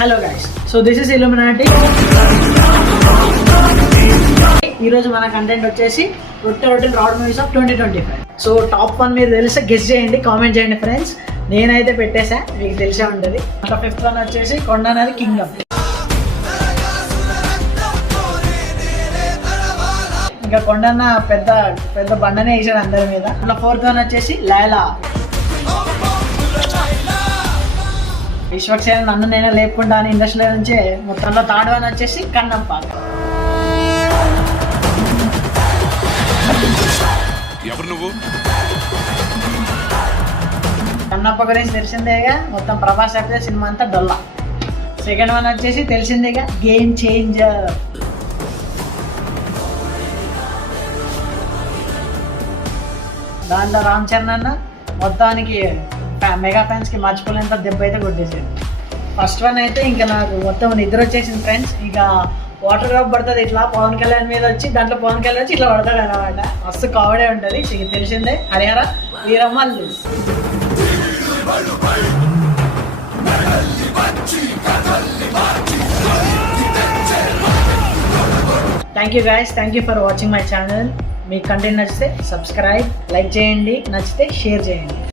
Hello guys, so this is Illuminati. ఈరోజు మన content వచ్చేసి రొట్టె rod movies of 2025. So top 1 మీరు తెలిస్తే గెస్ చేయండి, కామెంట్ చేయండి ఫ్రెండ్స్. నేనైతే పెట్టేసా, మీకు తెలిసే ఉంటుంది. అట్లా 5th వన్ వచ్చేసి కొండనాది కింగ్డమ్. ఇంకా కొండన్న పెద్ద పెద్ద బండనే వేసాడు అందరి మీద. అట్లా 4th వన్ వచ్చేసి లైలా. విశ్వక్సేన నన్ను నేనే లేపుకుంటా అని ఇండస్ట్రీలో నుంచే మొత్తంలో 3rd వన్ వచ్చేసి కన్నప్ప. కన్నప్ప గురించి తెలిసిందేగా, మొత్తం ప్రభాస్ అయితే సినిమా అంతా డొల్లా. 2nd వన్ వచ్చేసి తెలిసిందేగా, గేమ్ చేంజర్. దాంట్లో రామ్ చరణ్ అన్న మొత్తానికి మెగా ఫ్యాన్స్కి మర్చిపోలేంత దెబ్బ అయితే కొట్టేసాడు. ఫస్ట్ వన్ అయితే ఇంకా నాకు మొత్తం నిద్ర వచ్చేసింది ఫ్రెండ్స్. ఇక వాటర్ డ్రాప్ పడుతుంది ఇట్లా పవన్ కళ్యాణ్ మీద వచ్చి, దాంట్లో పవన్ కళ్యాణ్ వచ్చి ఇట్లా పడతాడు అనమాట. మస్తు కామెడీ ఉంటుంది. ఇక తెలిసిందే, Harihara Veeramallu. Thank you guys, thank you for watching my channel. మీకు కంటెంట్ నచ్చితే సబ్స్క్రైబ్, లైక్ చేయండి, నచ్చితే షేర్ చేయండి.